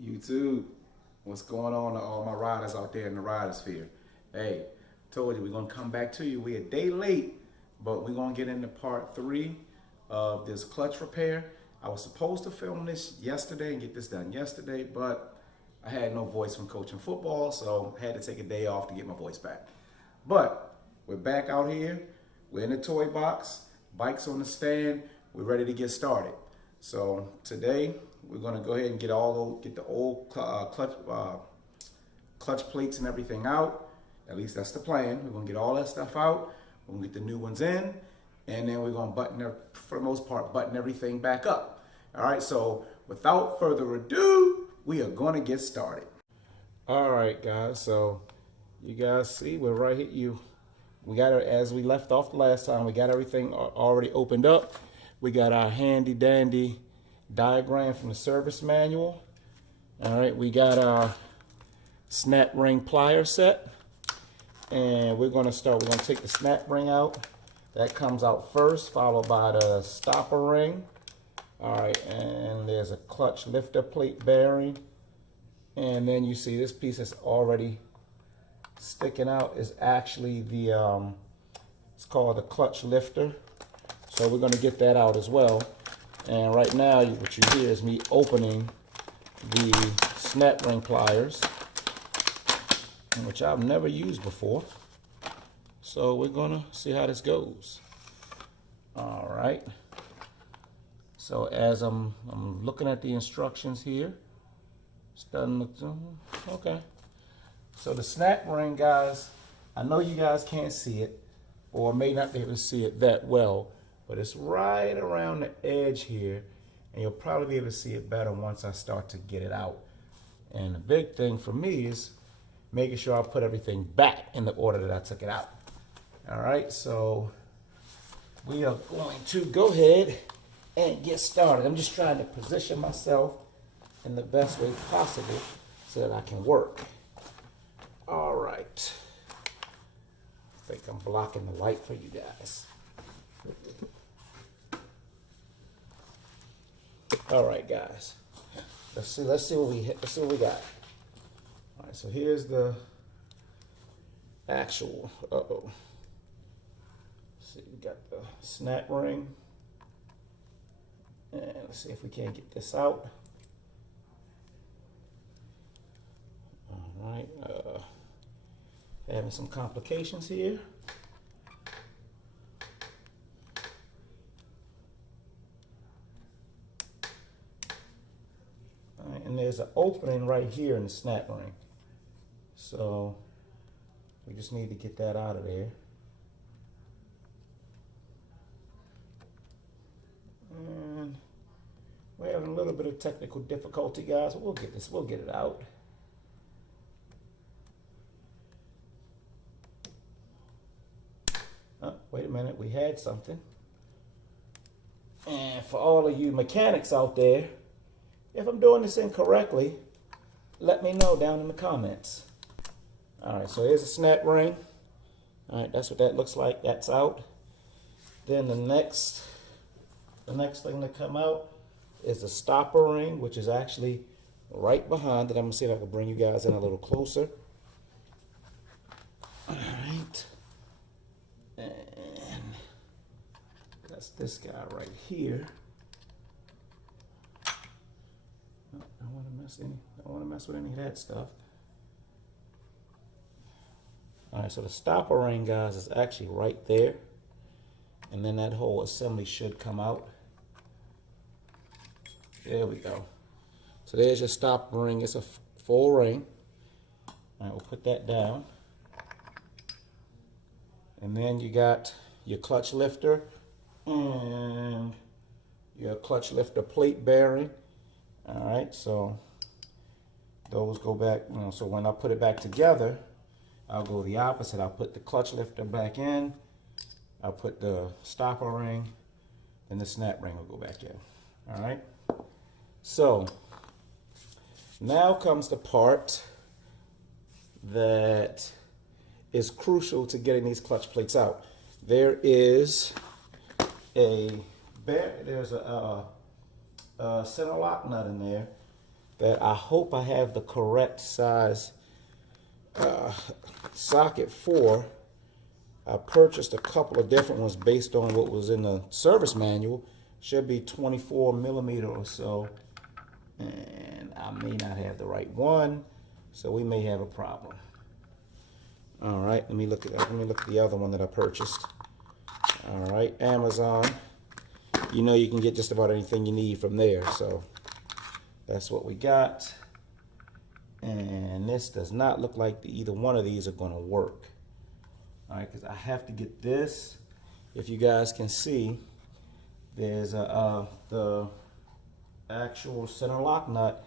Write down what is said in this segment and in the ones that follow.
YouTube, what's going on to all my riders out there in the rider sphere? Hey, told you we're gonna come back to you. We're a day late, but we're gonna get into part three of this clutch repair. I was supposed to film this yesterday and get this done yesterday, but I had no voice from coaching football, so I had to take a day off to get my voice back. But we're back out here. We're in the toy box. Bike's on the stand. We're ready to get started. So today we're gonna go ahead and get the old clutch plates and everything out. At least that's the plan. We're gonna get all that stuff out. We're gonna get the new ones in, and then we're gonna for the most part, button everything back up. All right. So without further ado, we are gonna get started. All right, guys. So you guys see, we're right here. We got it as we left off the last time. We got everything already opened up. We got our handy dandy diagram from the service manual. All right, we got our snap ring plier set, and we're going to take the snap ring out. That comes out first, followed by the stopper ring. All right, and there's a clutch lifter plate bearing, and then you see this piece that's already sticking out is actually it's called the clutch lifter. So we're going to get that out as well. And right now what you hear is me opening the snap ring pliers, which I've never used before. So we're going to see how this goes. All right. So as I'm looking at the instructions here, it's doesn't look okay. So the snap ring, guys, I know you guys can't see it or may not be able to see it that well, but it's right around the edge here, and you'll probably be able to see it better once I start to get it out. And the big thing for me is making sure I put everything back in the order that I took it out. All right, so we are going to go ahead and get started. I'm just trying to position myself in the best way possible so that I can work. All right. I think I'm blocking the light for you guys. All right, guys. Let's see what we got. All right, so here's the actual. See, we got the snap ring, and let's see if we can't get this out. All right. Having some complications here. All right, and there's an opening right here in the snap ring. So we just need to get that out of there. And we're having a little bit of technical difficulty, guys, but we'll get it out. Oh, wait a minute, we had something. And for all of you mechanics out there, if I'm doing this incorrectly, let me know down in the comments. All right, so here's a snap ring. All right, that's what that looks like. That's out. Then the next thing to come out is the stopper ring, which is actually right behind it. I'm gonna see if I can bring you guys in a little closer. All right. And that's this guy right here. I don't want to mess with any of that stuff. All right, so the stopper ring, guys, is actually right there, and then that whole assembly should come out. There we go. So there's your stopper ring. It's a full ring. All right, we'll put that down. And then you got your clutch lifter and your clutch lifter plate bearing. All right, so those go back, so when I put it back together, I'll go the opposite. I'll put the clutch lifter back in, I'll put the stopper ring, and the snap ring will go back in. All right, so now comes the part that is crucial to getting these clutch plates out. There's a center lock nut in there that I hope I have the correct size socket for. I purchased a couple of different ones based on what was in the service manual. Should be 24 millimeter or so, and I may not have the right one, so we may have a problem. All right, let me look at the other one that I purchased. All right, Amazon. You know you can get just about anything you need from there, so that's what we got. And this does not look like either one of these are going to work. All right, because I have to get this. If you guys can see, there's the actual center lock nut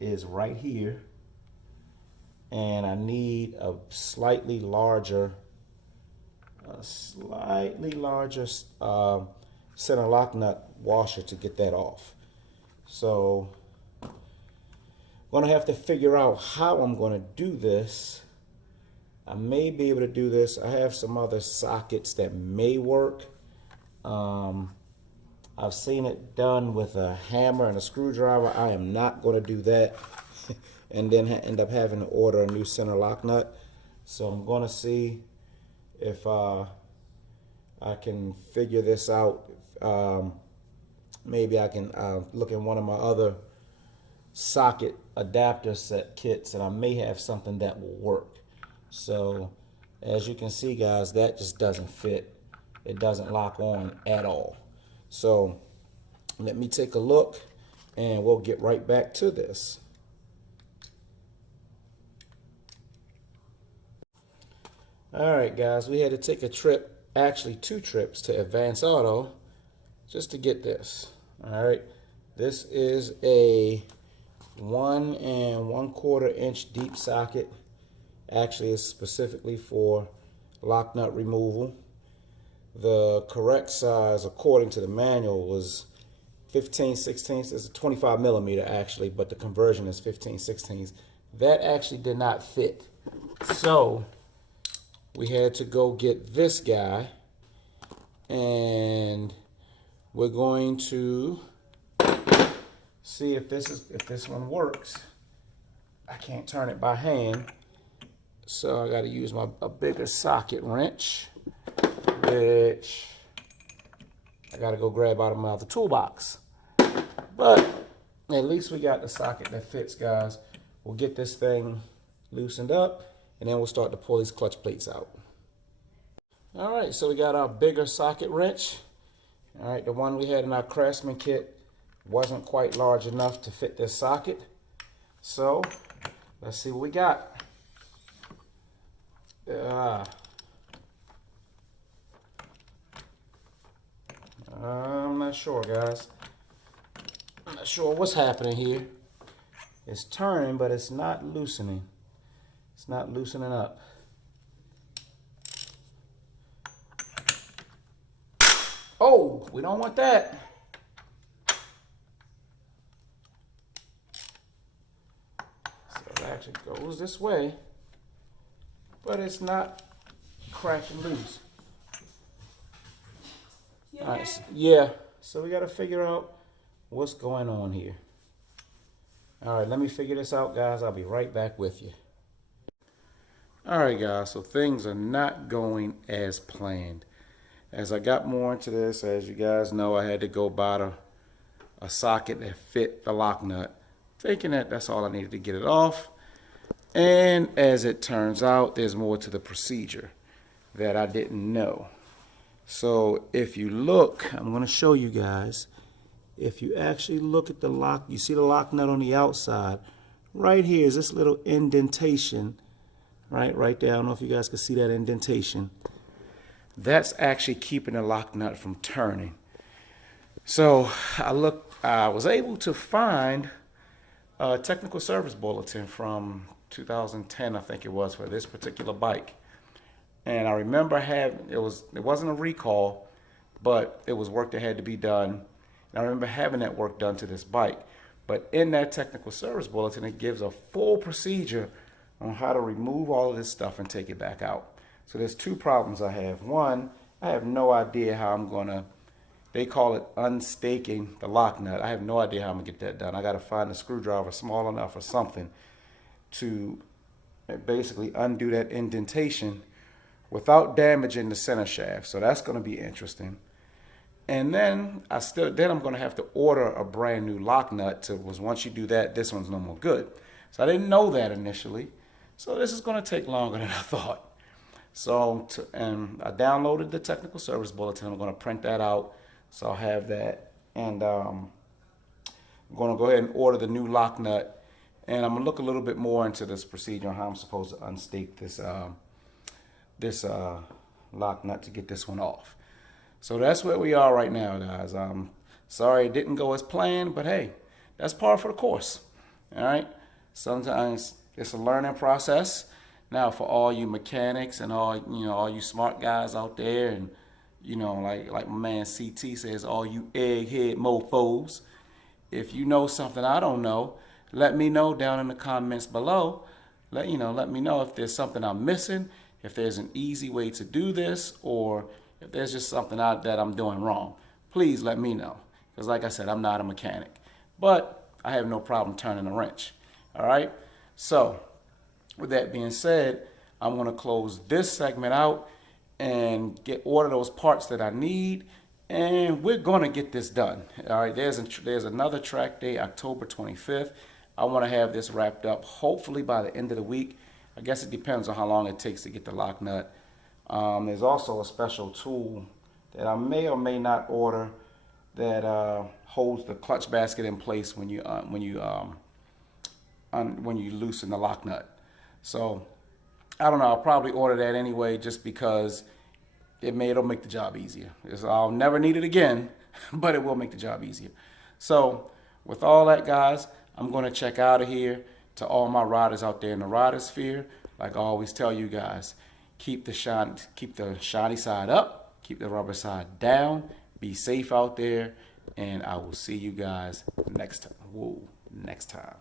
is right here, and I need a slightly larger center lock nut washer to get that off. So I'm gonna have to figure out how I'm gonna do this. I may be able to do this. I have some other sockets that may work. I've seen it done with a hammer and a screwdriver. I am not going to do that and then end up having to order a new center lock nut. So I'm going to see if I can figure this out. Maybe I can look in one of my other socket adapter set kits, and I may have something that will work. So as you can see, guys, that just doesn't fit. It doesn't lock on at all. So let me take a look and we'll get right back to this. All right, guys, we had to take a trip, actually 2 trips, to Advance Auto just to get this. All right, this is a 1 1/4 inch deep socket. Actually, it's specifically for lock nut removal. The correct size, according to the manual, was 15/16. It's a 25 millimeter actually, but the conversion is 15/16. That actually did not fit. So we had to go get this guy, and we're going to see if this one works. I can't turn it by hand, so I got to use a bigger socket wrench, which I got to go grab out of the toolbox. But at least we got the socket that fits, guys. We'll get this thing loosened up, and then we'll start to pull these clutch plates out. All right, so we got our bigger socket wrench. All right, the one we had in our Craftsman kit wasn't quite large enough to fit this socket. So let's see what we got. I'm not sure, guys. I'm not sure what's happening here. It's turning, but it's not loosening. It's not loosening up. Oh, we don't want that. So it actually goes this way, but it's not cracking loose. All right, yeah, so we got to figure out what's going on here. All right, let me figure this out, guys. I'll be right back with you. All right, guys, so things are not going as planned. As I got more into this, as you guys know, I had to go buy a socket that fit the lock nut, thinking that that's all I needed to get it off. And as it turns out, there's more to the procedure that I didn't know. So if you look, I'm going to show you guys. If you actually look at the lock, you see the lock nut on the outside. Right here is this little indentation, right there. I don't know if you guys can see that indentation. That's actually keeping the lock nut from turning. So I was able to find a technical service bulletin from 2010, I think it was, for this particular bike. And I remember it wasn't a recall, but it was work that had to be done. And I remember having that work done to this bike. But in that technical service bulletin, it gives a full procedure on how to remove all of this stuff and take it back out. So there's 2 problems I have. One, I have no idea how I'm going to They call it unstaking the lock nut. I have no idea how I'm gonna get that done. I gotta find a screwdriver small enough or something to basically undo that indentation without damaging the center shaft. So that's gonna be interesting. And then I'm gonna have to order a brand new lock nut was once you do that, this one's no more good. So I didn't know that initially. So this is gonna take longer than I thought. So, and I downloaded the technical service bulletin. I'm gonna print that out. So I'll have that, and I'm going to go ahead and order the new lock nut, and I'm going to look a little bit more into this procedure on how I'm supposed to unstake this lock nut to get this one off. So that's where we are right now, guys. Sorry it didn't go as planned, but hey, that's par for the course. All right. Sometimes it's a learning process. Now, for all you mechanics and all you smart guys out there, and like my man CT says, all you egghead mofos, if you know something I don't know, let me know down in the comments below. Let me know if there's something I'm missing, if there's an easy way to do this, or if there's just something that I'm doing wrong. Please let me know, because like I said, I'm not a mechanic, but I have no problem turning a wrench. All right. So with that being said, I'm going to close this segment out and order those parts that I need, and we're gonna get this done. All right, there's another track day, October 25th. I want to have this wrapped up hopefully by the end of the week. I guess it depends on how long it takes to get the lock nut. There's also a special tool that I may or may not order that holds the clutch basket in place when you loosen the lock nut. So I don't know. I'll probably order that anyway, just because it'll make the job easier. I'll never need it again, but it will make the job easier. So with all that, guys, I'm going to check out of here. To all my riders out there in the rider sphere, like I always tell you guys, keep the shiny side up, keep the rubber side down, be safe out there, and I will see you guys next time.